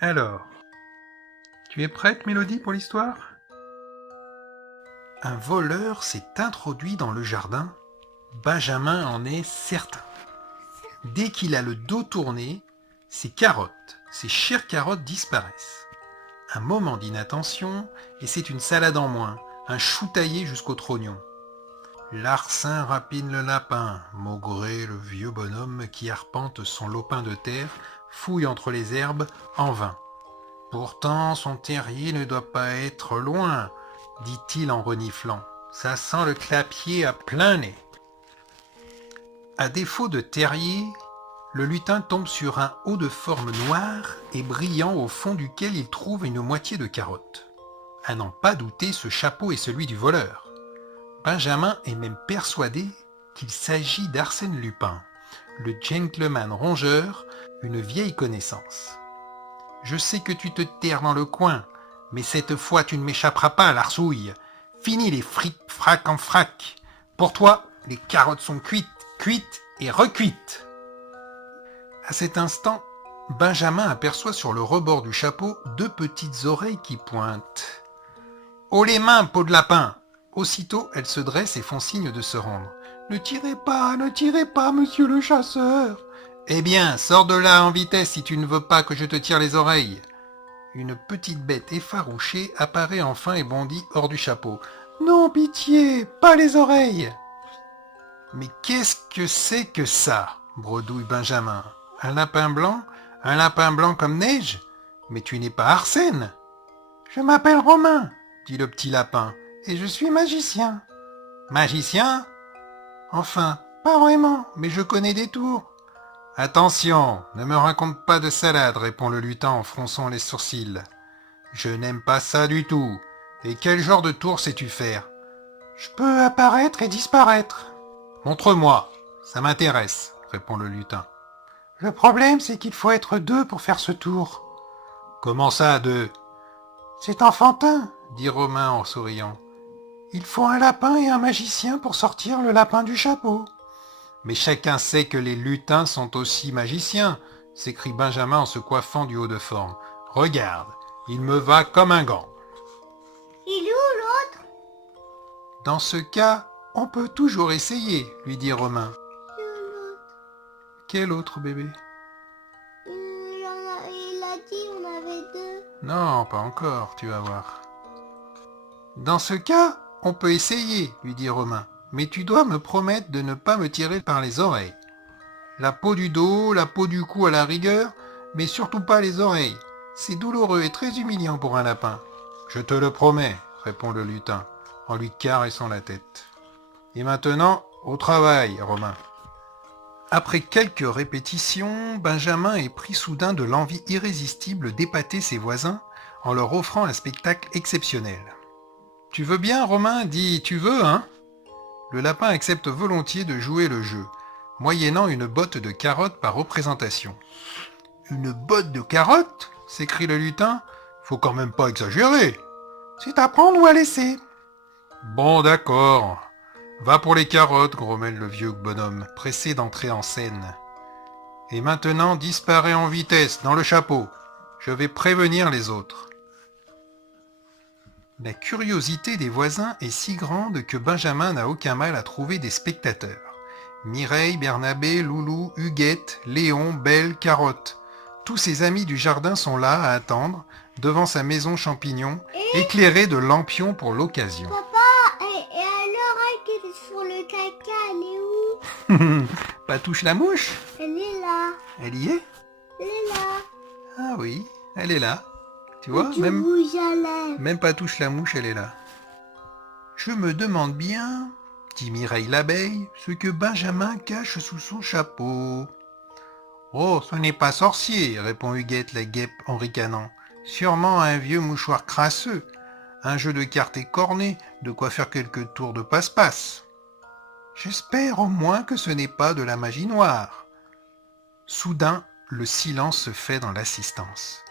Alors, tu es prête, Mélodie, pour l'histoire? Un voleur s'est introduit dans le jardin. Benjamin en est certain. Dès qu'il a le dos tourné, ses carottes, ses chères carottes disparaissent. Un moment d'inattention, et c'est une salade en moins, un chou taillé jusqu'au trognon. Larcin rapine le lapin, Maugré le vieux bonhomme qui arpente son lopin de terre, fouille entre les herbes en vain. Pourtant son terrier ne doit pas être loin, dit-il en reniflant. Ça sent le clapier à plein nez. À défaut de terrier, le lutin tombe sur un haut de forme noire et brillant au fond duquel il trouve une moitié de carotte. À n'en pas douter, ce chapeau est celui du voleur. Benjamin est même persuadé qu'il s'agit d'Arsène Lupin, le gentleman rongeur, une vieille connaissance. Je sais que tu te terres dans le coin, mais cette fois tu ne m'échapperas pas, l'arsouille. Fini les fric-frac en frac. Pour toi, les carottes sont cuites, cuites et recuites. À cet instant, Benjamin aperçoit sur le rebord du chapeau deux petites oreilles qui pointent. « Haut les mains, peau de lapin !» Aussitôt, elles se dressent et font signe de se rendre. « Ne tirez pas, monsieur le chasseur !»« Eh bien, sors de là en vitesse si tu ne veux pas que je te tire les oreilles !» Une petite bête effarouchée apparaît enfin et bondit hors du chapeau. « Non, pitié, pas les oreilles !»« Mais qu'est-ce que c'est que ça ?» bredouille Benjamin. « Un lapin blanc comme neige? Mais tu n'es pas Arsène !»« Je m'appelle Romain, » dit le petit lapin, « et je suis magicien. »« Magicien ? Enfin, pas vraiment, mais je connais des tours. »« Attention, ne me raconte pas de salade, répond le lutin en fronçant les sourcils. Je n'aime pas ça du tout. Et quel genre de tour sais-tu faire? Je peux apparaître et disparaître. Montre-moi, ça m'intéresse, répond le lutin. Le problème, c'est qu'il faut être deux pour faire ce tour. Comment ça, deux? C'est enfantin, dit Romain en souriant. Il faut un lapin et un magicien pour sortir le lapin du chapeau. Mais chacun sait que les lutins sont aussi magiciens, s'écrie Benjamin en se coiffant du haut de forme. Regarde, il me va comme un gant. Il est où l'autre? Dans ce cas, on peut toujours essayer, lui dit Romain. Quel autre bébé? Il a dit on avait deux. Non, pas encore, tu vas voir. Dans ce cas, on peut essayer, lui dit Romain. Mais tu dois me promettre de ne pas me tirer par les oreilles. La peau du dos, la peau du cou à la rigueur, mais surtout pas les oreilles. C'est douloureux et très humiliant pour un lapin. Je te le promets, répond le lutin, en lui caressant la tête. Et maintenant, au travail, Romain. Après quelques répétitions, Benjamin est pris soudain de l'envie irrésistible d'épater ses voisins en leur offrant un spectacle exceptionnel. Tu veux bien, Romain? Dis, tu veux, hein? Le lapin accepte volontiers de jouer le jeu, moyennant une botte de carottes par représentation. Une botte de carottes? S'écrie le lutin. Faut quand même pas exagérer. C'est à prendre ou à laisser. Bon, d'accord. Va pour les carottes, grommelle le vieux bonhomme, pressé d'entrer en scène. Et maintenant, disparais en vitesse, dans le chapeau. Je vais prévenir les autres. La curiosité des voisins est si grande que Benjamin n'a aucun mal à trouver des spectateurs. Mireille, Bernabé, Loulou, Huguette, Léon, Belle, Carotte. Tous ses amis du jardin sont là à attendre, devant sa maison champignon, éclairée de lampions pour l'occasion. Papa, et l'oreille qui est sur le caca, elle est où? Patouche la mouche? Elle est là. Elle y est? Elle est là. Ah oui, elle est là. Tu vois, Tu bouges à lèvres. même Patouche la mouche, elle est là. Je me demande bien, dit Mireille l'abeille, ce que Benjamin cache sous son chapeau. Oh, ce n'est pas sorcier, répond Huguette la guêpe en ricanant. Sûrement un vieux mouchoir crasseux, un jeu de cartes écorné, de quoi faire quelques tours de passe-passe. J'espère au moins que ce n'est pas de la magie noire. Soudain, le silence se fait dans l'assistance.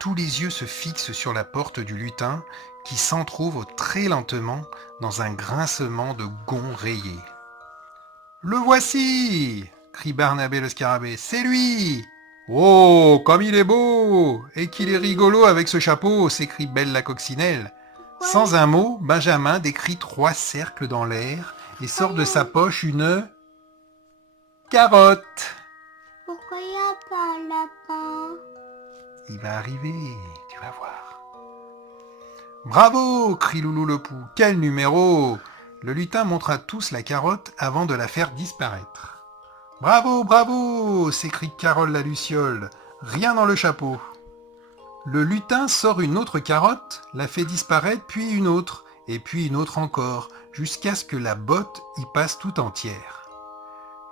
Tous les yeux se fixent sur la porte du lutin qui s'entr'ouvre très lentement dans un grincement de gonds rayés. « Le voici !» crie Barnabé le scarabée. « C'est lui !» Oh, comme il est beau! Et qu'il est rigolo avec ce chapeau, s'écrie Belle la coccinelle. Sans un mot, Benjamin décrit 3 cercles dans l'air et sort de sa poche une carotte. Pourquoi il n'y a pas un lapin? Il va arriver, tu vas voir. Bravo, crie Loulou le Pou. Quel numéro! Le lutin montre à tous la carotte avant de la faire disparaître. Bravo, bravo, s'écrie Carole la luciole. Rien dans le chapeau. Le lutin sort une autre carotte, la fait disparaître, puis une autre, et puis une autre encore, jusqu'à ce que la botte y passe tout entière.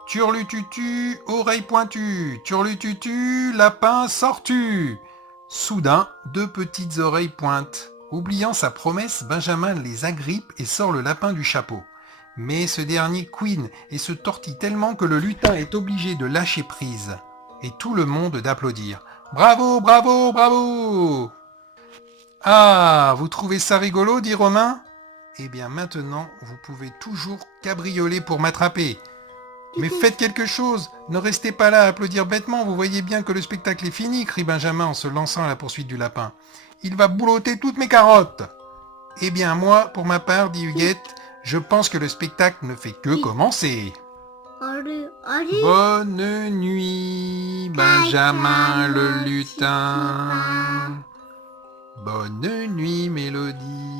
Turlututu, oreille pointue, turlututu, lapin sors-tu. Soudain, 2 petites oreilles pointent. Oubliant sa promesse, Benjamin les agrippe et sort le lapin du chapeau. Mais ce dernier couine et se tortille tellement que le lutin est obligé de lâcher prise. Et tout le monde d'applaudir. Bravo, bravo, bravo! Ah, vous trouvez ça rigolo, dit Romain? Eh bien maintenant, vous pouvez toujours cabrioler pour m'attraper. Mais faites quelque chose, ne restez pas là à applaudir bêtement, vous voyez bien que le spectacle est fini, crie Benjamin en se lançant à la poursuite du lapin. Il va boulotter toutes mes carottes. Eh bien moi, pour ma part, dit Huguette, je pense que le spectacle ne fait que commencer. Allez, allez. Bonne nuit, Benjamin le lutin. Bonne nuit, Mélodie.